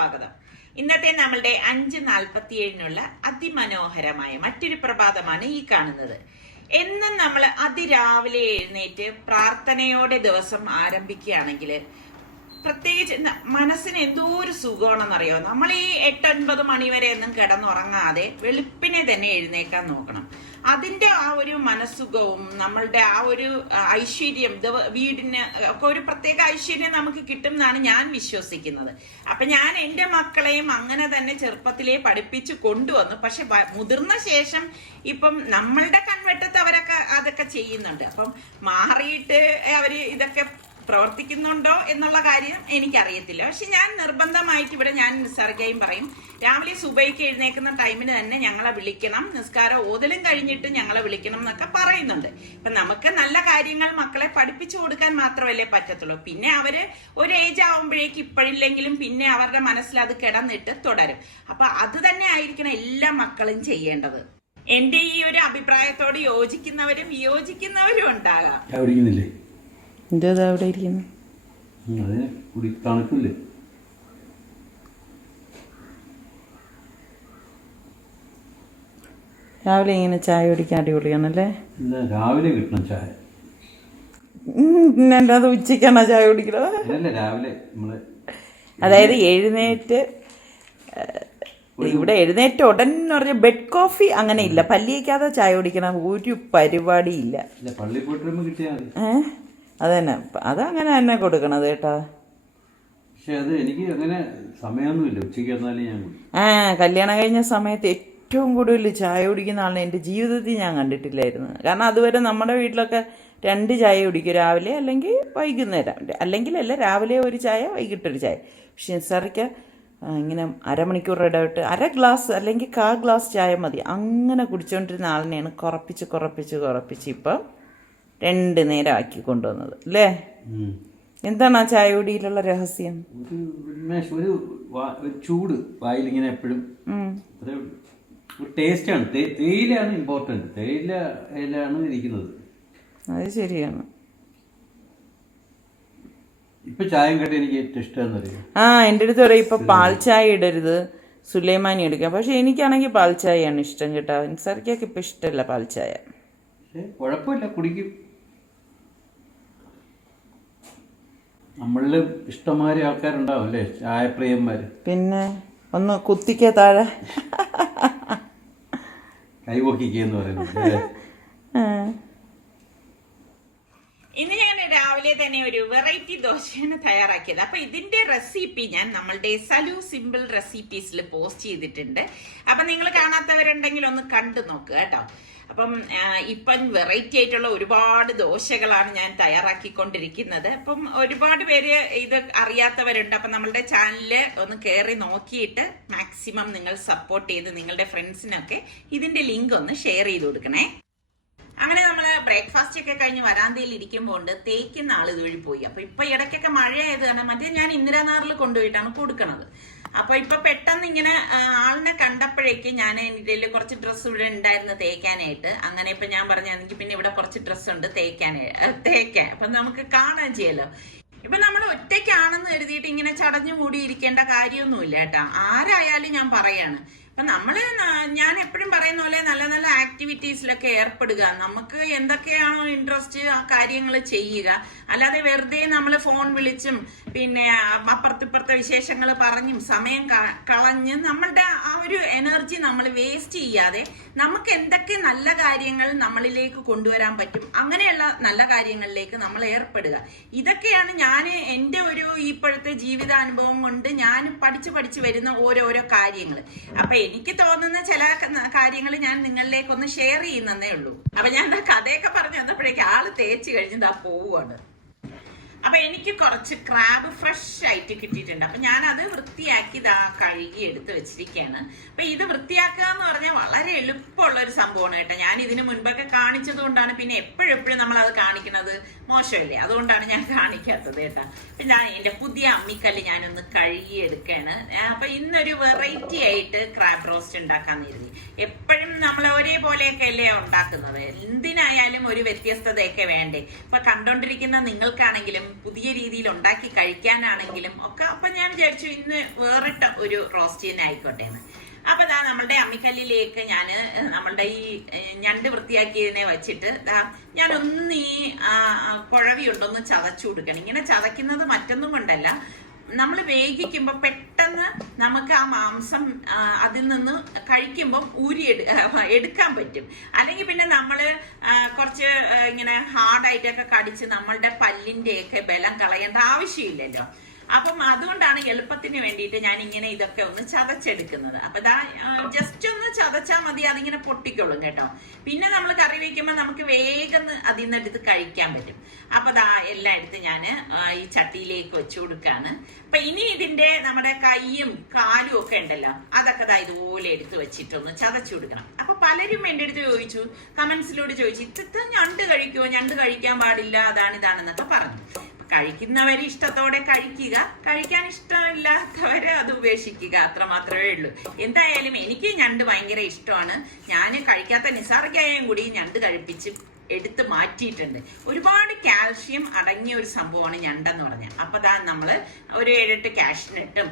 സ്വാഗതം. ഇന്നത്തെ നമ്മളുടെ 5:47 അതിമനോഹരമായ മറ്റൊരു പ്രഭാതമാണ് ഈ കാണുന്നത്. എന്നും നമ്മൾ അതിരാവിലെ എഴുന്നേറ്റ് പ്രാർത്ഥനയോടെ ദിവസം ആരംഭിക്കുകയാണെങ്കിൽ പ്രത്യേകിച്ച് മനസ്സിന് എന്തോ ഒരു സുഖമാണെന്നറിയോ. നമ്മൾ ഈ 8-9 മണി വരെ ഒന്നും കിടന്നുറങ്ങാതെ വെളുപ്പിനെ തന്നെ എഴുന്നേക്കാൻ നോക്കണം. അതിന്റെ ആ ഒരു മനസ്സുഖവും നമ്മളുടെ ആ ഒരു ഐശ്വര്യം വീടിന് ഒക്കെ ഒരു പ്രത്യേക ഐശ്വര്യം നമുക്ക് കിട്ടും എന്നാണ് ഞാൻ വിശ്വസിക്കുന്നത്. അപ്പൊ ഞാൻ എൻ്റെ മക്കളെയും അങ്ങനെ തന്നെ ചെറുപ്പത്തിലേ പഠിപ്പിച്ചു കൊണ്ടുവന്നു. പക്ഷെ മുതിർന്ന ശേഷം ഇപ്പം നമ്മളുടെ കൺവെട്ടത്ത് അവരൊക്കെ അതൊക്കെ ചെയ്യുന്നുണ്ട്. അപ്പം മാറിയിട്ട് അവര് ഇതൊക്കെ പ്രവർത്തിക്കുന്നുണ്ടോ എന്നുള്ള കാര്യം എനിക്കറിയത്തില്ല. പക്ഷെ ഞാൻ നിർബന്ധമായിട്ട് ഇവിടെ ഞാൻ നിസ്സാർഗയും പറയും, രാവിലെ സുബൈക്ക് എഴുന്നേക്കുന്ന ടൈമിന് തന്നെ ഞങ്ങളെ വിളിക്കണം, നിസ്കാരം ഓതലും കഴിഞ്ഞിട്ട് ഞങ്ങളെ വിളിക്കണം എന്നൊക്കെ പറയുന്നുണ്ട്. ഇപ്പൊ നമുക്ക് നല്ല കാര്യങ്ങൾ മക്കളെ പഠിപ്പിച്ചു കൊടുക്കാൻ മാത്രമല്ലേ പറ്റത്തുള്ളൂ. പിന്നെ അവര് ഒരു ഏജ് ആവുമ്പോഴേക്ക് ഇപ്പോഴില്ലെങ്കിലും പിന്നെ അവരുടെ മനസ്സിൽ അത് കിടന്നിട്ട് തുടരും. അപ്പൊ അത് തന്നെ ആയിരിക്കണം എല്ലാ മക്കളും ചെയ്യേണ്ടത്. എന്റെ ഈ ഒരു അഭിപ്രായത്തോട് യോജിക്കുന്നവരും വിയോജിക്കുന്നവരും ഉണ്ടാകാം. എന്താ അവിടെ ഇരിക്കുന്നു? തണുപ്പില്ലേ? രാവിലെ ഇങ്ങനെ ചായ കുടിക്കാൻ അടിപൊളിയാണല്ലേ? രാവിലെ കിട്ടണം ചായ. അല്ലാതെ ഉച്ചക്കാണോ ചായ കുടിക്കണത്? രാവിലെ അതായത് എഴുന്നേറ്റ് ഇവിടെ എഴുന്നേറ്റ് ഉടൻ എന്ന് പറഞ്ഞ ബെഡ് കോഫി അങ്ങനെ ഇല്ല. പല്ലിക്കാതെ ചായ കുടിക്കണം ഒരു പരിപാടി ഇല്ല. പള്ളി പോയിട്ട് കിട്ടിയാൽ അതന്നെ, അതങ്ങനെ തന്നെ കൊടുക്കണത് കേട്ടാ. പക്ഷെ അത് എനിക്ക് അങ്ങനെ സമയമൊന്നുമില്ല. ഉച്ചയ്ക്ക് വന്നാലും ഞാൻ കല്യാണം കഴിഞ്ഞ സമയത്ത് ഏറ്റവും കൂടുതൽ ചായ കുടിക്കുന്ന ആളിനെ എൻ്റെ ജീവിതത്തിൽ ഞാൻ കണ്ടിട്ടില്ലായിരുന്നു. കാരണം അതുവരെ നമ്മുടെ വീട്ടിലൊക്കെ 2 ചായ കുടിക്കും, രാവിലെ അല്ലെങ്കിൽ വൈകുന്നേരം. അല്ലെങ്കിലല്ല, രാവിലെ ഒരു ചായ വൈകിട്ടൊരു ചായ. പക്ഷെ നിസ്സാറിക്ക് ഇങ്ങനെ അരമണിക്കൂർ ഇടവിട്ട് 1 ഗ്ലാസ് അല്ലെങ്കിൽ 1/4 ഗ്ലാസ് ചായ മതി. അങ്ങനെ കുടിച്ചുകൊണ്ടിരുന്ന ആളിനെയാണ് കുറപ്പിച്ച് ഇപ്പം 2 നേരം ആക്കി കൊണ്ടുവന്നത് അല്ലേ? എന്താണ് ആ ചായ കുടിയിലുള്ള രഹസ്യം? ഒരു ചൂട് വായിലിങ്ങനെ എപ്പോഴും ടേസ്റ്റാണ്. തേയിലയാണ് ഇമ്പോർട്ടന്റ്. തേയിലാണ് ഇരിക്കുന്നത്. അത് ശരിയാണ്. ഇപ്പൊ ചായം കട്ടി എനിക്ക് ഏറ്റവും ഇഷ്ടം. എൻ്റെ അടുത്ത് പറയും ഇപ്പൊ പാൽ ചായ ഇടരുത്, സുലൈമാനി എടുക്കാം. പക്ഷെ എനിക്കാണെങ്കിൽ പാൽ ചായയാണ് ഇഷ്ടം കേട്ടോ. നിസാർക്കൊക്കെ ഇപ്പൊ ഇഷ്ടമല്ല പാൽ ചായ. കുഴപ്പമില്ല, കുടിക്കും. നമ്മളില് ഇഷ്ടംമാതിരി ആൾക്കാരുണ്ടാവും അല്ലേ, ചായപ്രിയന്മാര്. പിന്നെ ഒന്ന് കുത്തിക്കേ താഴെ കൈപൊക്കിക്കെന്ന് പറയുന്നത്. ഇന്ന് ഞാൻ രാവിലെ തന്നെ ഒരു വെറൈറ്റി ദോശയാണ് തയ്യാറാക്കിയത്. അപ്പൊ ഇതിന്റെ റെസിപ്പി ഞാൻ നമ്മളുടെ സലു സിമ്പിൾ റെസിപ്പീസിൽ പോസ്റ്റ് ചെയ്തിട്ടുണ്ട്. അപ്പൊ നിങ്ങൾ കാണാത്തവരുണ്ടെങ്കിൽ ഒന്ന് കണ്ടു നോക്കുക കേട്ടോ. അപ്പം ഇപ്പം വെറൈറ്റി ആയിട്ടുള്ള ഒരുപാട് ദോശകളാണ് ഞാൻ തയ്യാറാക്കിക്കൊണ്ടിരിക്കുന്നത്. അപ്പം ഒരുപാട് പേര് ഇത് അറിയാത്തവരുണ്ട്. അപ്പം നമ്മളുടെ ചാനലിൽ ഒന്ന് കയറി നോക്കിയിട്ട് മാക്സിമം നിങ്ങൾ സപ്പോർട്ട് ചെയ്ത് നിങ്ങളുടെ ഫ്രണ്ട്സിനൊക്കെ ഇതിന്റെ ലിങ്ക് ഒന്ന് ഷെയർ ചെയ്ത് കൊടുക്കണേ. അങ്ങനെ നമ്മൾ ബ്രേക്ക്ഫാസ്റ്റ് ഒക്കെ കഴിഞ്ഞ് വരാന്തയിൽ ഇരിക്കുമ്പോൾ തേക്കുന്ന ആൾ ഇതുവഴി പോയി. അപ്പൊ ഇപ്പൊ ഇടയ്ക്കൊക്കെ മഴയായത് കാരണം മറ്റേ ഞാൻ ഇന്ദിരാനാറിൽ കൊണ്ടുപോയിട്ടാണ് കൊടുക്കണത്. അപ്പൊ ഇപ്പൊ പെട്ടെന്ന് ഇങ്ങനെ ആളിനെ കണ്ടപ്പോഴേക്ക് ഞാൻ എൻ്റെ കുറച്ച് ഡ്രസ്സ് ഇവിടെ ഉണ്ടായിരുന്നു തേക്കാനായിട്ട്. അങ്ങനെ ഇപ്പൊ ഞാൻ പറഞ്ഞു എനിക്ക് പിന്നെ ഇവിടെ കുറച്ച് ഡ്രസ്സ് ഉണ്ട് തേക്കാൻ. അപ്പൊ നമുക്ക് കാണാൻ ചെയ്യല്ലോ. ഇപ്പൊ നമ്മൾ ഒറ്റയ്ക്കാണെന്ന് കരുതിയിട്ട് ഇങ്ങനെ ചടഞ്ഞു മൂടി ഇരിക്കേണ്ട കാര്യമൊന്നുമില്ല കേട്ടോ. ആരായാലും ഞാൻ പറയാണ്, അപ്പൊ ഞാൻ എപ്പോഴും പറയുന്ന പോലെ നല്ല നല്ല ആക്ടിവിറ്റീസിലൊക്കെ ഏർപ്പെടുക. നമുക്ക് എന്തൊക്കെയാണോ ഇൻട്രസ്റ്റ് ആ കാര്യങ്ങൾ ചെയ്യുക. അല്ലാതെ വെറുതെ നമ്മൾ ഫോൺ വിളിച്ചും പിന്നെ അപ്പുറത്തിപ്പുറത്തെ വിശേഷങ്ങൾ പറഞ്ഞും സമയം കളഞ്ഞ് നമ്മളുടെ ആ ഒരു എനർജി നമ്മൾ വേസ്റ്റ് ചെയ്യാതെ നമുക്ക് എന്തൊക്കെ നല്ല കാര്യങ്ങൾ നമ്മളിലേക്ക് കൊണ്ടുവരാൻ പറ്റും അങ്ങനെയുള്ള നല്ല കാര്യങ്ങളിലേക്ക് നമ്മൾ ഏർപ്പെടുക. ഇതൊക്കെയാണ് ഞാൻ എൻ്റെ ഒരു ഇപ്പോഴത്തെ ജീവിതാനുഭവം കൊണ്ട് ഞാൻ പഠിച്ചു വരുന്ന ഓരോരോ കാര്യങ്ങൾ. അപ്പൊ എനിക്ക് തോന്നുന്ന ചില കാര്യങ്ങൾ ഞാൻ നിങ്ങളിലേക്കൊന്ന് ഷെയർ ചെയ്യുന്നതേ ഉള്ളൂ. അപ്പൊ ഞാൻ കഥയൊക്കെ പറഞ്ഞു വന്നപ്പോഴേക്ക് ആള് തേച്ച് കഴിഞ്ഞതാ പോവാണ്. അപ്പൊ എനിക്ക് കുറച്ച് ക്രാബ് ഫ്രഷ് ആയിട്ട് കിട്ടിയിട്ടുണ്ട്. അപ്പൊ ഞാൻ അത് വൃത്തിയാക്കി കഴുകി എടുത്ത് വെച്ചിരിക്കുകയാണ്. അപ്പൊ ഇത് വൃത്തിയാക്കുക എന്ന് പറഞ്ഞാൽ വളരെ എളുപ്പ എളുപ്പമുള്ള ഒരു സംഭവമാണ് കേട്ടോ. ഞാൻ ഇതിന് മുൻപൊക്കെ കാണിച്ചത് കൊണ്ടാണ് പിന്നെ എപ്പോഴും നമ്മൾ അത് കാണിക്കുന്നത് മോശമല്ലേ, അതുകൊണ്ടാണ് ഞാൻ കാണിക്കാത്തത് കേട്ടോ. അപ്പൊ ഞാൻ എന്റെ പുതിയ അമ്മിക്കല്ല് ഞാനൊന്ന് കഴുകിയെടുക്കാണ്. അപ്പൊ ഇന്നൊരു വെറൈറ്റി ആയിട്ട് ക്രാബ് റോസ്റ്റ് ഉണ്ടാക്കാന്ന് കരുതി. എപ്പോഴും നമ്മൾ ഒരേപോലെയൊക്കെ അല്ലേ ഉണ്ടാക്കുന്നത്, എന്തിനായാലും ഒരു വ്യത്യസ്തതയൊക്കെ വേണ്ടേ. ഇപ്പൊ കണ്ടോണ്ടിരിക്കുന്ന നിങ്ങൾക്കാണെങ്കിലും പുതിയ രീതിയിൽ ഉണ്ടാക്കി കഴിക്കാനാണെങ്കിലും ഒക്കെ അപ്പൊ ഞാൻ വിചാരിച്ചു ഇന്ന് വേറിട്ട ഒരു റോസ്റ്റിന് ആയിക്കോട്ടെ എന്ന്. അപ്പൊ ദാ നമ്മളുടെ അമ്മിക്കല്ലിലേക്ക് ഞാൻ നമ്മളുടെ ഈ ഞണ്ട് വൃത്തിയാക്കിയതിനെ വെച്ചിട്ട് ഞാനൊന്ന് ഈ കുഴവി ഉണ്ടൊന്ന് ചതച്ചു കൊടുക്കണം. ഇങ്ങനെ ചതയ്ക്കുന്നത് മറ്റൊന്നും കൊണ്ടല്ല, നമ്മൾ വേവിക്കുമ്പോൾ പെട്ടെന്ന് നമുക്ക് ആ മാംസം അതിൽ നിന്ന് കഴിക്കുമ്പോൾ എടുക്കാൻ പറ്റും. അല്ലെങ്കിൽ പിന്നെ നമ്മൾ കുറച്ച് ഇങ്ങനെ ഹാർഡായിട്ടൊക്കെ കടിച്ച് നമ്മളുടെ പല്ലിൻ്റെയൊക്കെ ബലം കളയേണ്ട ആവശ്യമില്ലല്ലോ. അപ്പം അതുകൊണ്ടാണ് എളുപ്പത്തിന് വേണ്ടിയിട്ട് ഞാൻ ഇങ്ങനെ ഇതൊക്കെ ഒന്ന് ചതച്ചെടുക്കുന്നത്. അപ്പൊ ഇതാ ജസ്റ്റ് ഒന്ന് ചതച്ചാൽ മതി, അതിങ്ങനെ പൊട്ടിക്കോളും കേട്ടോ. പിന്നെ നമ്മൾ കറി വെക്കുമ്പോൾ നമുക്ക് വേഗം അതിൽ നിന്ന് എടുത്ത് കഴിക്കാൻ പറ്റും. അപ്പൊ ദാ എല്ലാം എടുത്ത് ഞാൻ ഈ ചട്ടിയിലേക്ക് വെച്ചു കൊടുക്കാണ്. അപ്പൊ ഇനി ഇതിന്റെ നമ്മുടെ കൈയും കാലും ഒക്കെ ഉണ്ടല്ലോ, അതൊക്കെ ദാ ഇതുപോലെ എടുത്ത് വെച്ചിട്ടൊന്ന് ചതച്ചു കൊടുക്കണം. അപ്പൊ പലരും എന്റെ അടുത്ത് ചോദിച്ചു, കമന്റ്സിലൂടെ ചോദിച്ചു, ഇത്ത ഞണ്ട് കഴിക്കുമോ, ഞണ്ട് കഴിക്കാൻ പാടില്ല, ഇതാണെന്നൊക്കെ പറഞ്ഞു. കഴിക്കുന്നവര് ഇഷ്ടത്തോടെ കഴിക്കുക, കഴിക്കാൻ ഇഷ്ടമില്ലാത്തവര് അത് ഉപേക്ഷിക്കുക, അത്ര മാത്രമേ ഉള്ളൂ. എന്തായാലും എനിക്ക് ഞണ്ട് ഭയങ്കര ഇഷ്ടമാണ്. ഞാൻ കഴിക്കാത്ത നിസാർക്കായും കൂടി ഞണ്ട് കഴിപ്പിച്ച് എടുത്ത് മാറ്റിയിട്ടുണ്ട്. ഒരുപാട് കാൽഷ്യം അടങ്ങിയ ഒരു സംഭവമാണ് ഞണ്ടെന്ന് പറഞ്ഞാൽ. അപ്പൊ ദാ നമ്മള് ഒരു 7-8 കാഷ്നട്ടും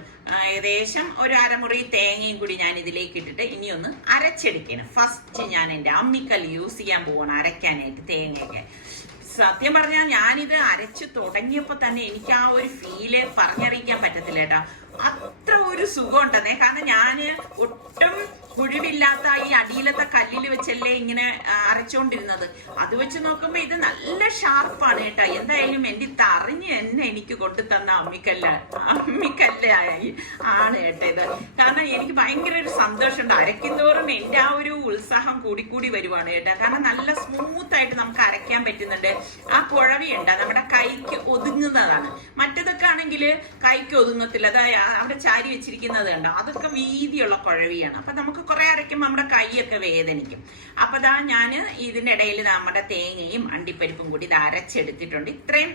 ഏകദേശം ഒരു അരമുറി തേങ്ങയും കൂടി ഞാൻ ഇതിലേക്ക് ഇട്ടിട്ട് ഇനി ഒന്ന് അരച്ചെടുക്കണം. ഫസ്റ്റ് ഞാൻ എന്റെ അമ്മിക്കല്ല് യൂസ് ചെയ്യാൻ പോവാണ് അരയ്ക്കാനായിട്ട് തേങ്ങയൊക്കെ. സത്യം പറഞ്ഞാൽ ഞാനിത് അരച്ചു തുടങ്ങിയപ്പോ തന്നെ എനിക്ക് ആ ഒരു ഫീല് പറഞ്ഞറിയിക്കാൻ പറ്റത്തില്ല കേട്ടോ. അത്ര ഒരു സുഖം ഉണ്ടെന്നേ. കാരണം ഞാന് ഒട്ടും കുഴിവില്ലാത്ത ഈ അടിയിലത്തെ കല്ലിൽ വെച്ചല്ലേ ഇങ്ങനെ അരച്ചോണ്ടിരുന്നത്. അത് വെച്ച് നോക്കുമ്പോ ഇത് നല്ല ഷാർപ്പാണ് കേട്ടോ. എന്തായാലും എന്റെ തറിഞ്ഞ് എന്നെ എനിക്ക് കൊണ്ടു തന്ന അമ്മിക്കല്ല് ആണ് കേട്ടോ ഇത്. കാരണം എനിക്ക് ഭയങ്കര ഒരു സന്തോഷമുണ്ട്. അരയ്ക്കുന്തോറും എന്റെ ആ ഒരു ഉത്സാഹം കൂടി വരുവാണ് കേട്ടോ. കാരണം നല്ല സ്മൂത്ത് ആയിട്ട് നമുക്ക് അരയ്ക്കാൻ പറ്റുന്നുണ്ട്. ആ കുഴവിയുണ്ട് നമ്മുടെ കൈക്ക് ഒതുങ്ങുന്നതാണ്. മറ്റേതൊക്കെ ആണെങ്കിൽ കൈക്ക് ഒതുങ്ങത്തില്ല. അതായത് അവിടെ ചാരി വെച്ചിരിക്കുന്നത് കണ്ടോ, അതൊക്കെ വീതിയുള്ള കുഴവിയാണ്. അപ്പൊ നമുക്ക് കുറെ അരയ്ക്കുമ്പോൾ നമ്മുടെ കൈയൊക്കെ വേദനിക്കും. അപ്പൊ ദാ ഞാൻ ഇതിന്റെ ഇടയിൽ നമ്മുടെ തേങ്ങയും അണ്ടിപ്പരിപ്പും കൂടി ഇത് അരച്ചെടുത്തിട്ടുണ്ട്. ഇത്രയും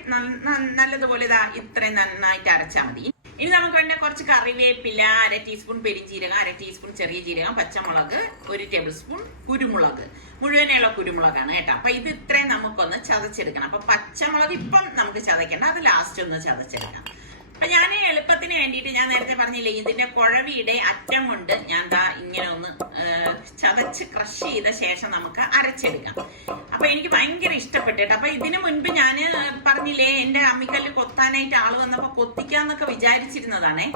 നല്ലതുപോലെ ഇത്രയും നന്നായിട്ട് അരച്ചാൽ മതി. ഇനി നമുക്ക് വേണ്ട കുറച്ച് കറിവേപ്പില, 1/2 ടീസ്പൂൺ പെരിഞ്ജീരകം, 1/2 ടീസ്പൂൺ ചെറിയ ജീരകം, പച്ചമുളക്, 1 ടേബിൾ സ്പൂൺ കുരുമുളക്, മുഴുവനുള്ള കുരുമുളകാണ് കേട്ടോ. അപ്പൊ ഇത് ഇത്രയും നമുക്കൊന്ന് ചതച്ചെടുക്കണം. അപ്പൊ പച്ചമുളക് ഇപ്പം നമുക്ക് ചതയ്ക്കണ്ട, അത് ലാസ്റ്റ് ഒന്ന് ചതച്ചെടുക്കാം. അപ്പൊ ഞാൻ എളുപ്പത്തിന് വേണ്ടിയിട്ട് ഞാൻ നേരത്തെ പറഞ്ഞില്ലേ, ഇതിന്റെ കുഴവിയുടെ അറ്റം കൊണ്ട് ഞാൻ ഇങ്ങനെ ഒന്ന് ചതച്ച് ക്രഷ് ചെയ്ത ശേഷം നമുക്ക് അരച്ചെടുക്കാം. അപ്പൊ എനിക്ക് ഭയങ്കര ഇഷ്ടപ്പെട്ടിട്ട്. അപ്പൊ ഇതിനു മുൻപ് ഞാൻ പറഞ്ഞില്ലേ, എന്റെ അമ്മിക്കല്ല് കൊത്താനായിട്ട് ആള് വന്നപ്പോ കൊത്തിക്കാന്നൊക്കെ വിചാരിച്ചിരുന്നതാണേ.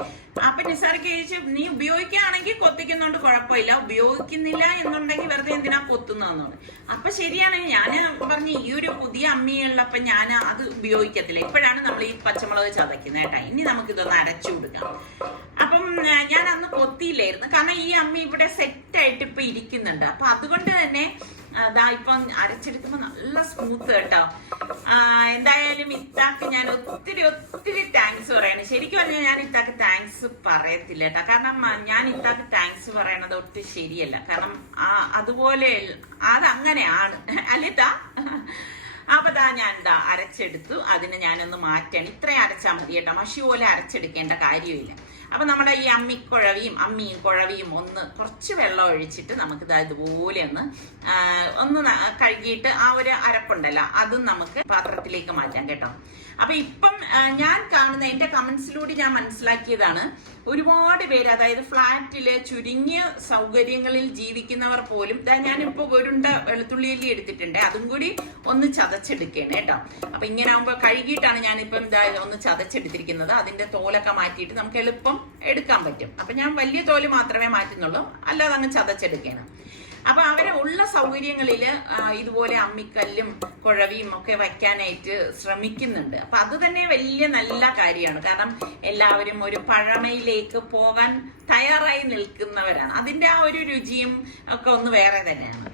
അപ്പൊ നിസാർക്ക് ചോദിച്ചു, നീ ഉപയോഗിക്കുകയാണെങ്കിൽ കൊത്തിക്കുന്നോണ്ട് കുഴപ്പമില്ല, ഉപയോഗിക്കുന്നില്ല എന്നുണ്ടെങ്കിൽ വെറുതെ എന്തിനാ കൊത്തുന്നതെന്നാണ്. അപ്പൊ ശരിയാണ്, ഞാൻ പറഞ്ഞു ഈ ഒരു പുതിയ അമ്മിയുള്ളപ്പോ ഞാൻ അത് ഉപയോഗിക്കത്തില്ല. ഇപ്പോഴാണ് നമ്മൾ ഈ പച്ചമുളക് ചതയ്ക്കുന്നത് കേട്ടോ. ഇനി നമുക്കിതൊന്ന് അരച്ചു കൊടുക്കാം. അപ്പം ഞാൻ അന്ന് കൊത്തിയില്ലായിരുന്നു, കാരണം ഈ അമ്മി ഇവിടെ സെറ്റായിട്ട് ഇപ്പൊ ഇരിക്കുന്നുണ്ട്. അപ്പൊ അതുകൊണ്ട് തന്നെ അതാ ഇപ്പം അരച്ചെടുക്കുമ്പോ നല്ല സ്മൂത്ത് കേട്ടോ. എന്തായാലും ഇത്താക്ക് ഞാൻ ഒത്തിരി താങ്ക്സ് പറയാണ്. ശരിക്കും പറഞ്ഞാൽ ഞാൻ ഇത്താക്ക് താങ്ക്സ് പറയത്തില്ല കേട്ടോ. കാരണം ഞാൻ ഇത്താക്ക് താങ്ക്സ് പറയണത് ഒട്ടും ശരിയല്ല. കാരണം അതുപോലെ അതങ്ങനെയാണ് അല്ലേത്താ. അപ്പൊ ഞാൻ അരച്ചെടുത്തു. അതിനെ ഞാനൊന്ന് മാറ്റണം. ഇത്രയും അരച്ചാൽ മതി കേട്ടോ, മഷി പോലെ അരച്ചെടുക്കേണ്ട കാര്യമില്ല. അപ്പൊ നമ്മുടെ ഈ അമ്മിയും കുഴവിയും ഒന്ന് കുറച്ച് വെള്ളം ഒഴിച്ചിട്ട് നമുക്ക് ഇതുപോലെ ഒന്ന് കഴുകിയിട്ട് ആ ഒരു അരപ്പുണ്ടല്ലോ അതും നമുക്ക് പാത്രത്തിലേക്ക് മാറ്റാം കേട്ടോ. അപ്പൊ ഇപ്പം ഞാൻ കാണുന്ന എന്റെ കമന്റ്സിലൂടെ ഞാൻ മനസ്സിലാക്കിയതാണ്, ഒരുപാട് പേര് അതായത് ഫ്ലാറ്റില് ചുരുങ്ങിയ സൗകര്യങ്ങളിൽ ജീവിക്കുന്നവർ പോലും ഞാനിപ്പോ ഒരുണ്ട വെളുത്തുള്ളിയല്ലി എടുത്തിട്ടുണ്ട്, അതും കൂടി ഒന്ന് ചതച്ചെടുക്കുകയാണ് കേട്ടോ. അപ്പൊ ഇങ്ങനെ ആകുമ്പോ കഴുകിയിട്ടാണ് ഞാനിപ്പം ഒന്ന് ചതച്ചെടുത്തിരിക്കുന്നത്. അതിന്റെ തോലൊക്കെ മാറ്റിയിട്ട് നമുക്ക് എളുപ്പം എടുക്കാൻ പറ്റും. അപ്പൊ ഞാൻ വലിയ തോല് മാത്രമേ മാറ്റുന്നുള്ളൂ, അല്ലാതെ അങ്ങ് ചതച്ചെടുക്കണം. അപ്പൊ അവരെ ഉള്ള സൗകര്യങ്ങളില് ഇതുപോലെ അമ്മിക്കല്ലും കുഴവിയും ഒക്കെ വയ്ക്കാനായിട്ട് ശ്രമിക്കുന്നുണ്ട്. അപ്പൊ അത് തന്നെ വലിയ നല്ല കാര്യമാണ്. കാരണം എല്ലാവരും ഒരു പഴമയിലേക്ക് പോകാൻ തയ്യാറായി നിൽക്കുന്നവരാണ്. അതിന്റെ ആ ഒരു രുചിയും ഒക്കെ ഒന്ന് വേറെ തന്നെയാണ്.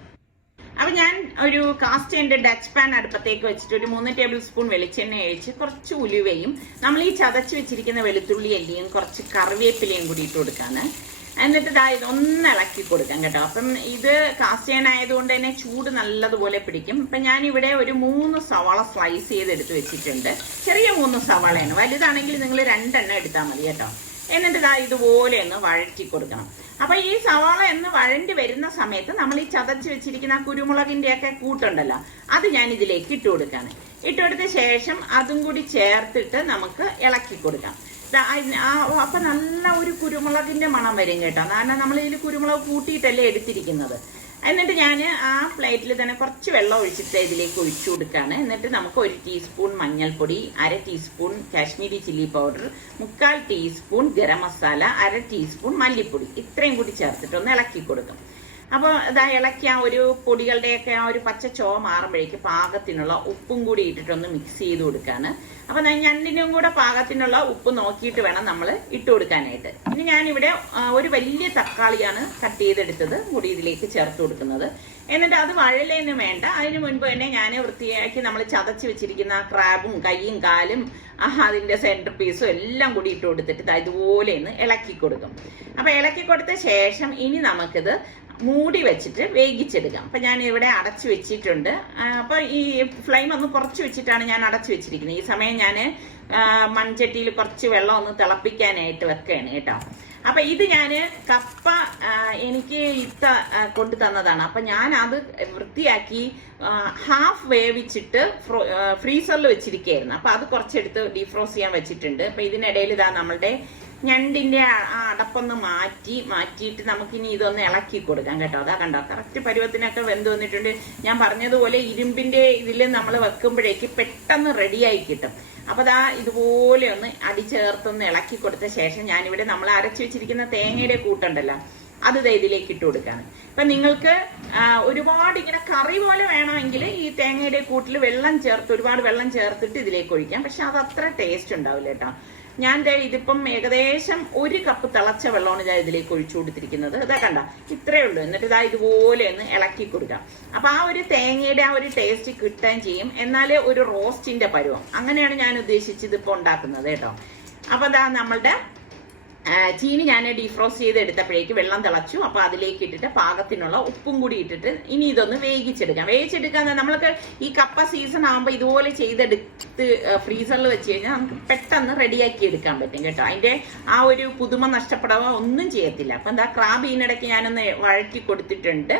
അപ്പൊ ഞാൻ ഒരു കാസ്റ്റ് ഡച്ച് പാൻ അടുപ്പത്തേക്ക് വെച്ചിട്ട് ഒരു 3 ടേബിൾ സ്പൂൺ വെളിച്ചെണ്ണ ഒഴിച്ച് കുറച്ച് ഉലുവയും നമ്മൾ ഈ ചതച്ച് വെച്ചിരിക്കുന്ന വെളുത്തുള്ളി അല്ലിയും കുറച്ച് കറിവേപ്പിലയും കൂടി ഇട്ട് കൊടുക്കാണ്. എന്നിട്ട് ഇതൊന്ന് ഇളക്കി കൊടുക്കാം കേട്ടോ. അപ്പം ഇത് കാസ്റ്റ് ചെയ്യാൻ ആയതുകൊണ്ട് തന്നെ ചൂട് നല്ലതുപോലെ പിടിക്കും. ഇപ്പം ഞാനിവിടെ ഒരു 3 സവാള സ്ലൈസ് ചെയ്തെടുത്ത് വെച്ചിട്ടുണ്ട്. ചെറിയ 3 സവാളയാണ്, വലുതാണെങ്കിൽ നിങ്ങൾ 2 എണ്ണം എടുത്താൽ മതി കേട്ടോ. എന്നിട്ട് ഇതുപോലെ ഒന്ന് വഴറ്റി കൊടുക്കണം. അപ്പൊ ഈ സവാള എന്ന് വഴണ്ടി വരുന്ന സമയത്ത് നമ്മൾ ഈ ചതച്ച് വെച്ചിരിക്കുന്ന കുരുമുളകിന്റെ ഒക്കെ കൂട്ടുണ്ടല്ലോ, അത് ഞാൻ ഇതിലേക്ക് ഇട്ട് കൊടുക്കാണ്. ഇട്ടുകൊടുത്ത ശേഷം അതും കൂടി ചേർത്തിട്ട് നമുക്ക് ഇളക്കി കൊടുക്കാം. അപ്പൊ നല്ല ഒരു കുരുമുളകിന്റെ മണം വരും കേട്ടോ. കാരണം നമ്മൾ ഇതിൽ കുരുമുളക് കൂട്ടിയിട്ടല്ലേ എടുത്തിരിക്കുന്നത്. എന്നിട്ട് ഞാൻ ആ പ്ലേറ്റിൽ തന്നെ കുറച്ച് വെള്ളം ഒഴിച്ചിട്ട് ഇതിലേക്ക് ഒഴിച്ചു കൊടുക്കുകയാണ്. എന്നിട്ട് നമുക്ക് 1 ടീസ്പൂൺ മഞ്ഞൾപ്പൊടി, 1/2 teaspoon Kashmiri chilli powder, 1/4 teaspoon garam masala, 1/2 teaspoon മല്ലിപ്പൊടി, ഇത്രയും കൂടി ചേർത്തിട്ട് ഒന്ന് ഇളക്കി കൊടുക്കും. അപ്പോൾ ഇളക്കി ആ ഒരു പൊടികളുടെയൊക്കെ ആ ഒരു പച്ച ചോ മാറുമ്പോഴേക്ക് പാകത്തിനുള്ള ഉപ്പും കൂടി ഇട്ടിട്ടൊന്ന് മിക്സ് ചെയ്ത് കൊടുക്കുകയാണ്. അപ്പൊ ഞണ്ടിനും കൂടെ പാകത്തിനുള്ള ഉപ്പ് നോക്കിയിട്ട് വേണം നമ്മൾ ഇട്ട് കൊടുക്കാനായിട്ട്. ഇനി ഞാനിവിടെ ഒരു വലിയ തക്കാളിയാണ് കട്ട് ചെയ്തെടുത്തത് കൂടി ഇതിലേക്ക് ചേർത്ത് കൊടുക്കുന്നത്. എന്നിട്ട് അത് വഴലേന്ന് വേണ്ട, അതിന് മുൻപ് തന്നെ ഞാൻ വൃത്തിയാക്കി നമ്മൾ ചതച്ച് വെച്ചിരിക്കുന്ന ക്രാബും കൈയും കാലും അതിന്റെ സെന്റർ പീസും എല്ലാം കൂടി ഇട്ട് കൊടുത്തിട്ട് ഇതുപോലെ ഒന്ന് ഇളക്കി കൊടുക്കും. അപ്പൊ ഇളക്കി കൊടുത്ത ശേഷം ഇനി നമുക്കിത് മൂടി വെച്ചിട്ട് വേവിച്ചെടുക്കാം. അപ്പൊ ഞാൻ ഇവിടെ അടച്ചു വെച്ചിട്ടുണ്ട്. അപ്പൊ ഈ ഫ്ലെയിം ഒന്ന് കുറച്ച് വെച്ചിട്ടാണ് ഞാൻ അടച്ചു വെച്ചിരിക്കുന്നത്. ഈ സമയം ഞാൻ മൺചട്ടിയിൽ കുറച്ച് വെള്ളം ഒന്ന് തിളപ്പിക്കാനായിട്ട് വെക്കുകയാണ് കേട്ടോ. അപ്പൊ ഇത് ഞാന് കപ്പ എനിക്ക് ഇത്ത കൊണ്ടു തന്നതാണ്. അപ്പൊ ഞാൻ അത് വൃത്തിയാക്കി ഹാഫ് വേവിച്ചിട്ട് ഫ്രീസറിൽ വെച്ചിരിക്കുകയായിരുന്നു. അപ്പൊ അത് കുറച്ചെടുത്ത് ഡീഫ്രോസ് ചെയ്യാൻ വെച്ചിട്ടുണ്ട്. അപ്പൊ ഇതിനിടയിൽ നമ്മളുടെ ഞണ്ടിന്റെ ആ അടപ്പൊന്ന് മാറ്റിയിട്ട് നമുക്കിനി ഇതൊന്ന് ഇളക്കി കൊടുക്കാം കേട്ടോ. അതാ കണ്ടോ, കറക്റ്റ് പരുവത്തിനൊക്കെ വെന്ത് വന്നിട്ടുണ്ട്. ഞാൻ പറഞ്ഞതുപോലെ ഇരുമ്പിന്റെ ഇതിൽ നമ്മൾ വെക്കുമ്പോഴേക്ക് പെട്ടെന്ന് റെഡിയായി കിട്ടും. അപ്പൊ ഇതുപോലെ ഒന്ന് ചേർത്തൊന്ന് ഇളക്കി കൊടുത്ത ശേഷം ഞാനിവിടെ നമ്മൾ അരച്ചു വെച്ചിരിക്കുന്ന തേങ്ങയുടെ കൂട്ടുണ്ടല്ലോ, അത് ഇതിലേക്ക് ഇട്ട് കൊടുക്കാണ്. ഇപ്പൊ നിങ്ങൾക്ക് ഒരുപാട് ഇങ്ങനെ കറി പോലെ വേണമെങ്കിൽ ഈ തേങ്ങയുടെ കൂട്ടിൽ ഒരുപാട് വെള്ളം ചേർത്തിട്ട് ഇതിലേക്ക് ഒഴിക്കാം. പക്ഷെ അത് അത്ര ടേസ്റ്റ് ഉണ്ടാവില്ല കേട്ടോ. ഞാൻ ഇതിപ്പം ഏകദേശം 1 കപ്പ് തിളച്ച വെള്ളമാണ് ഞാൻ ഇതിലേക്ക് ഒഴിച്ചു കൊടുത്തിരിക്കുന്നത്. ഇതാ കണ്ട, ഇത്രയേ ഉള്ളൂ. എന്നിട്ട് ഇതുപോലെ ഒന്ന് ഇളക്കി കൊടുക്കാം. അപ്പൊ ആ ഒരു തേങ്ങയുടെ ആ ഒരു ടേസ്റ്റ് കിട്ടുകയും ചെയ്യും, എന്നാലേ ഒരു റോസ്റ്റിന്റെ പരുവം. അങ്ങനെയാണ് ഞാൻ ഉദ്ദേശിച്ചത് ഇപ്പൊ ഉണ്ടാക്കുന്നത് കേട്ടോ. അപ്പൊ നമ്മളുടെ ചീനി ഞാൻ ഡീഫ്രോസ്റ്റ് ചെയ്ത് എടുത്തപ്പോഴേക്ക് വെള്ളം തിളച്ചു. അപ്പൊ അതിലേക്ക് ഇട്ടിട്ട് പാകത്തിനുള്ള ഉപ്പും കൂടി ഇട്ടിട്ട് ഇനി ഇതൊന്ന് വേവിച്ചെടുക്കാൻ നമ്മൾക്ക് ഈ കപ്പ സീസൺ ആകുമ്പോൾ ഇതുപോലെ ചെയ്തെടുത്ത് ഫ്രീസറിൽ വെച്ച് കഴിഞ്ഞാൽ നമുക്ക് പെട്ടെന്ന് റെഡിയാക്കി എടുക്കാൻ പറ്റും കേട്ടോ. അതിന്റെ ആ ഒരു പുതുമ നഷ്ടപ്പെടുക ഒന്നും ചെയ്യത്തില്ല. അപ്പൊ ക്രാബ് ഇതിനിടയ്ക്ക് ഞാനൊന്ന് വഴറ്റി കൊടുത്തിട്ടുണ്ട്.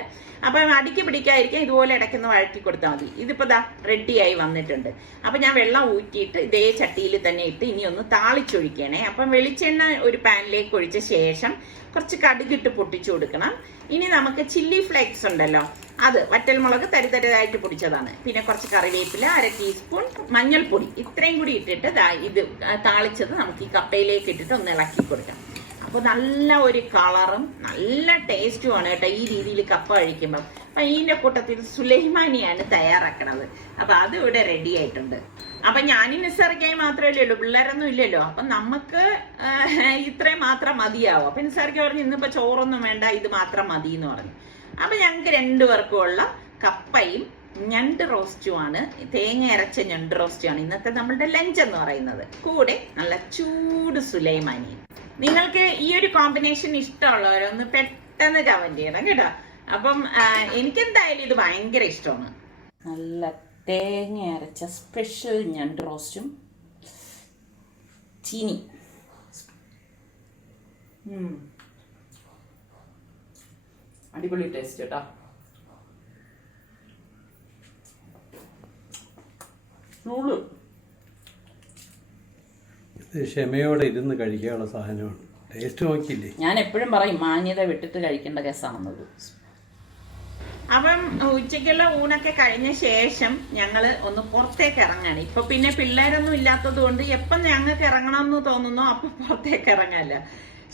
അപ്പൊ അടിക്ക് പിടിക്കാതിരിക്കാൻ ഇതുപോലെ ഇടയ്ക്കൊന്ന് വഴറ്റി കൊടുത്താൽ മതി. ഇതിപ്പോ റെഡിയായി വന്നിട്ടുണ്ട്. അപ്പൊ ഞാൻ വെള്ളം ഊറ്റിയിട്ട് ഇതേ ചട്ടിയിൽ തന്നെ ഇട്ട് ഇനി ഒന്ന് താളിച്ചൊഴിക്കണേ. അപ്പം വെളിച്ചെണ്ണ ഒരു പാനിലേക്ക് ഒഴിച്ച ശേഷം കുറച്ച് കടുകിട്ട് പൊട്ടിച്ചു കൊടുക്കണം. ഇനി നമുക്ക് ചില്ലി ഫ്ലേക്സ് ഉണ്ടല്ലോ, അത് വറ്റൽമുളക് തരിതരിതായിട്ട് പൊടിച്ചതാണ്. പിന്നെ കുറച്ച് കറിവേപ്പില, 1/2 ടീസ്പൂൺ മഞ്ഞൾപ്പൊടി, ഇത്രയും കൂടി ഇട്ടിട്ട് ഇത് താളിച്ചത് നമുക്ക് ഈ കപ്പയിലേക്ക് ഇട്ടിട്ട് ഒന്ന് ഇളക്കി കൊടുക്കാം. അപ്പൊ നല്ല ഒരു കളറും നല്ല ടേസ്റ്റുമാണ് കേട്ടോ ഈ രീതിയിൽ കപ്പ കഴിക്കുമ്പോൾ. അപ്പൊ ഇതിന്റെ കൂട്ടത്തിൽ സുലൈമാനിയാണ് തയ്യാറാക്കണത്. അപ്പൊ അത് ഇവിടെ റെഡി ആയിട്ടുണ്ട്. അപ്പൊ ഞാനും നിസ്സാർക്കായി മാത്രമല്ലേ ഉള്ളൂ, പിള്ളേരൊന്നും ഇല്ലല്ലോ. അപ്പൊ നമുക്ക് ഇത്രയും മാത്രം മതിയാവും. അപ്പൊ നിസ്സാർക്ക പറഞ്ഞു ഇന്നിപ്പോ ചോറൊന്നും വേണ്ട, ഇത് മാത്രം മതി എന്ന് പറഞ്ഞു. അപ്പൊ ഞങ്ങൾക്ക് 2 പേർക്കും ഉള്ള കപ്പയും ഞണ്ട് റോസ്റ്റുമാണ്, തേങ്ങ അരച്ച ഞണ്ട് റോസ്റ്റുമാണ് ഇന്നത്തെ നമ്മളുടെ ലഞ്ച് എന്ന് പറയുന്നത്. കൂടെ നല്ല ചൂട് സുലൈമാനി. നിങ്ങൾക്ക് ഈ ഒരു കോമ്പിനേഷൻ ഇഷ്ടമുള്ളവരൊന്ന് പെട്ടെന്ന് കമന്റ് ചെയ്യണം കേട്ടോ. അപ്പം എനിക്കെന്തായാലും ഇത് ഭയങ്കര ഇഷ്ടമാണ്. നല്ല തേങ്ങ അരച്ച സ്പെഷ്യൽ ഞണ്ട് റോസ്റ്റും ചീനി. അടിപൊളി ടേസ്റ്റ് കേട്ടോ. ക്ഷമയോടെ ഇരുന്ന് കഴിക്കാനുള്ള സാധനമാണ്. ടേസ്റ്റ് നോക്കിയില്ലേ? ഞാൻ എപ്പോഴും പറയും മാന്യത വിട്ടിട്ട് കഴിക്കേണ്ട കേസാണെന്നത്. അപ്പം ഉച്ചയ്ക്കുള്ള ഊണൊക്കെ കഴിഞ്ഞ ശേഷം ഞങ്ങള് ഒന്ന് പുറത്തേക്ക് ഇറങ്ങാണ്. ഇപ്പൊ പിന്നെ പിള്ളേരൊന്നും ഇല്ലാത്തത് കൊണ്ട് എപ്പം ഞങ്ങൾക്ക് ഇറങ്ങണം എന്ന് തോന്നുന്നോ അപ്പൊ പുറത്തേക്ക് ഇറങ്ങാല്ല.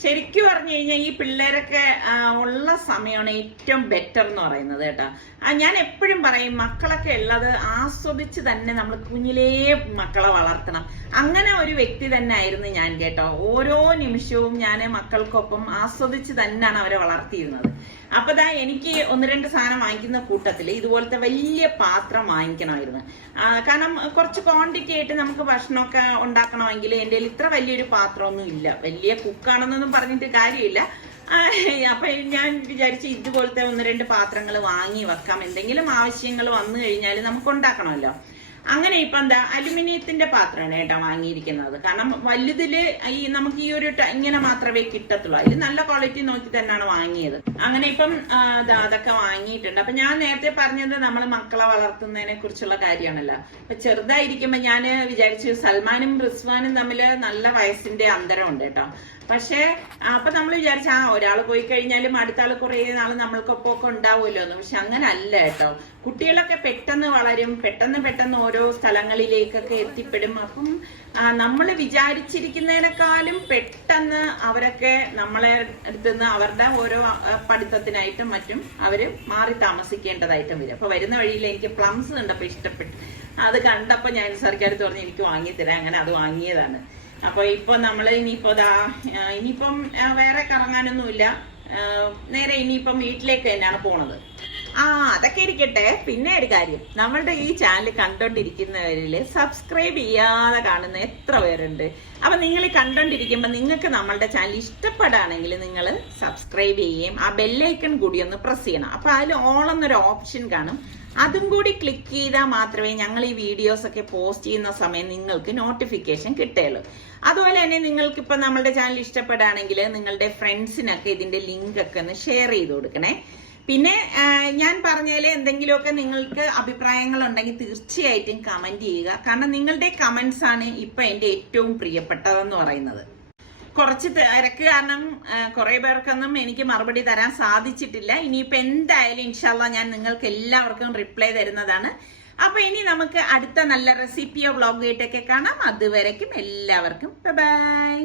ശരിക്കും പറഞ്ഞു കഴിഞ്ഞാൽ ഈ പിള്ളേരൊക്കെ ഉള്ള സമയമാണ് ഏറ്റവും ബെറ്റർ എന്ന് പറയുന്നത് കേട്ടോ. ഞാൻ എപ്പോഴും പറയും മക്കളൊക്കെ ഉള്ളത് ആസ്വദിച്ച് തന്നെ നമ്മൾ കുഞ്ഞിലേ മക്കളെ വളർത്തണം. അങ്ങനെ ഒരു വ്യക്തി തന്നെ ആയിരുന്നു ഞാൻ കേട്ടോ. ഓരോ നിമിഷവും ഞാൻ മക്കൾക്കൊപ്പം ആസ്വദിച്ച് തന്നെയാണ് അവരെ വളർത്തിയിരുന്നത്. അപ്പൊ എനിക്ക് 1-2 സാധനം വാങ്ങിക്കുന്ന കൂട്ടത്തിൽ ഇതുപോലത്തെ വലിയ പാത്രം വാങ്ങിക്കണമായിരുന്നു. കാരണം കുറച്ച് ക്വാണ്ടിറ്റി ആയിട്ട് നമുക്ക് ഭക്ഷണമൊക്കെ ഉണ്ടാക്കണമെങ്കിൽ എൻ്റെ ഇത്ര വലിയൊരു പാത്രമൊന്നും ഇല്ല. വലിയ കുക്കാണെന്നൊന്നും പറഞ്ഞിട്ട് കാര്യമില്ല. അപ്പൊ ഞാൻ വിചാരിച്ചു ഇതുപോലത്തെ 1-2 പാത്രങ്ങൾ വാങ്ങി വെക്കാം, എന്തെങ്കിലും ആവശ്യങ്ങൾ വന്നു കഴിഞ്ഞാൽ നമുക്ക് ഉണ്ടാക്കണമല്ലോ. അങ്ങനെ ഇപ്പൊ എന്താ അലുമിനിയത്തിന്റെ പാത്രമാണ് കേട്ടോ വാങ്ങിയിരിക്കുന്നത്. കാരണം വലുതില് നമുക്ക് ഈ ഒരു ഇങ്ങനെ മാത്രമേ കിട്ടത്തുള്ളൂ. അതിൽ നല്ല ക്വാളിറ്റി നോക്കി തന്നെയാണ് വാങ്ങിയത്. അങ്ങനെ ഇപ്പം അതൊക്കെ വാങ്ങിയിട്ടുണ്ട്. അപ്പൊ ഞാൻ നേരത്തെ പറഞ്ഞത് നമ്മൾ മക്കളെ വളർത്തുന്നതിനെ കുറിച്ചുള്ള കാര്യമാണല്ലോ. അപ്പൊ ചെറുതായിരിക്കുമ്പോ ഞാൻ വിചാരിച്ചു സൽമാനും റിസ്വാനും തമ്മിൽ നല്ല വയസ്സിന്റെ അന്തരമുണ്ട് കേട്ടോ. പക്ഷെ അപ്പൊ നമ്മൾ വിചാരിച്ച ഒരാൾ പോയി കഴിഞ്ഞാലും അടുത്ത ആൾ കുറെ നാൾ നമ്മൾക്കൊപ്പം ഒക്കെ ഉണ്ടാവുമല്ലോ എന്ന്. പക്ഷെ അങ്ങനെ അല്ല കേട്ടോ. കുട്ടികളൊക്കെ പെട്ടെന്ന് വളരും, പെട്ടെന്ന് ഓരോ സ്ഥലങ്ങളിലേക്കൊക്കെ എത്തിപ്പെടും. അപ്പം നമ്മൾ വിചാരിച്ചിരിക്കുന്നതിനേക്കാളും പെട്ടെന്ന് അവരൊക്കെ നമ്മളെ അടുത്തുനിന്ന് അവരുടെ ഓരോ പഠിത്തത്തിനായിട്ടും മറ്റും അവര് മാറി താമസിക്കേണ്ടതായിട്ടും വരും. അപ്പൊ വരുന്ന വഴിയിൽ എനിക്ക് പ്ലംസ് കണ്ടപ്പോ ഇഷ്ടപ്പെട്ടു. അത് കണ്ടപ്പോ ഞാൻ സർക്കാരത്ത് പറഞ്ഞ് എനിക്ക് വാങ്ങിത്തരാം. അങ്ങനെ അത് വാങ്ങിയതാണ്. അപ്പൊ ഇപ്പൊ നമ്മള് ഇനിയിപ്പം വേറെ കറങ്ങാനൊന്നുമില്ല, നേരെ ഇനിയിപ്പം വീട്ടിലേക്ക് തന്നെയാണ് പോണത്. അതൊക്കെ ഇരിക്കട്ടെ. പിന്നെ ഒരു കാര്യം, നമ്മളുടെ ഈ ചാനൽ കണ്ടോണ്ടിരിക്കുന്നവരില് സബ്സ്ക്രൈബ് ചെയ്യാതെ കാണുന്ന എത്ര പേരുണ്ട്? അപ്പൊ നിങ്ങൾ കണ്ടോണ്ടിരിക്കുമ്പോ നിങ്ങൾക്ക് നമ്മളുടെ ചാനൽ ഇഷ്ടപ്പെടുകയാണെങ്കിൽ നിങ്ങൾ സബ്സ്ക്രൈബ് ചെയ്യുകയും ആ ബെല്ലൈക്കൺ കൂടി ഒന്ന് പ്രസ് ചെയ്യണം. അപ്പൊ അതിൽ ഓൾ എന്നൊരു ഓപ്ഷൻ കാണും, അതും കൂടി ക്ലിക്ക് ചെയ്താൽ മാത്രമേ ഞങ്ങൾ ഈ വീഡിയോസ് ഒക്കെ പോസ്റ്റ് ചെയ്യുന്ന സമയം നിങ്ങൾക്ക് നോട്ടിഫിക്കേഷൻ കിട്ടുകയുള്ളൂ. അതുപോലെ തന്നെ നിങ്ങൾക്ക് ഇപ്പൊ നമ്മളുടെ ചാനൽ ഇഷ്ടപ്പെടുകയാണെങ്കിൽ നിങ്ങളുടെ ഫ്രണ്ട്സിനൊക്കെ ഇതിന്റെ ലിങ്ക് ഒക്കെ ഒന്ന് ഷെയർ ചെയ്ത് കൊടുക്കണേ. പിന്നെ ഞാൻ പറഞ്ഞതിൽ എന്തെങ്കിലുമൊക്കെ നിങ്ങൾക്ക് അഭിപ്രായങ്ങൾ ഉണ്ടെങ്കിൽ തീർച്ചയായിട്ടും കമന്റ് ചെയ്യുക. കാരണം നിങ്ങളുടെ കമന്റ്സ് ആണ് ഇപ്പൊ എന്റെ ഏറ്റവും പ്രിയപ്പെട്ടതെന്ന് പറയുന്നത്. കുറച്ച് തിരക്ക് കാരണം കുറെ പേർക്കൊന്നും എനിക്ക് മറുപടി തരാൻ സാധിച്ചിട്ടില്ല. ഇനിയിപ്പോ എന്തായാലും ഇൻഷാല്ലാ ഞാൻ നിങ്ങൾക്ക് എല്ലാവർക്കും റിപ്ലൈ തരുന്നതാണ്. അപ്പൊ ഇനി നമുക്ക് അടുത്ത നല്ല റെസിപ്പിയോ വ്ളോഗായിട്ടൊക്കെ കാണാം. അതുവരയ്ക്കും എല്ലാവർക്കും ബൈ.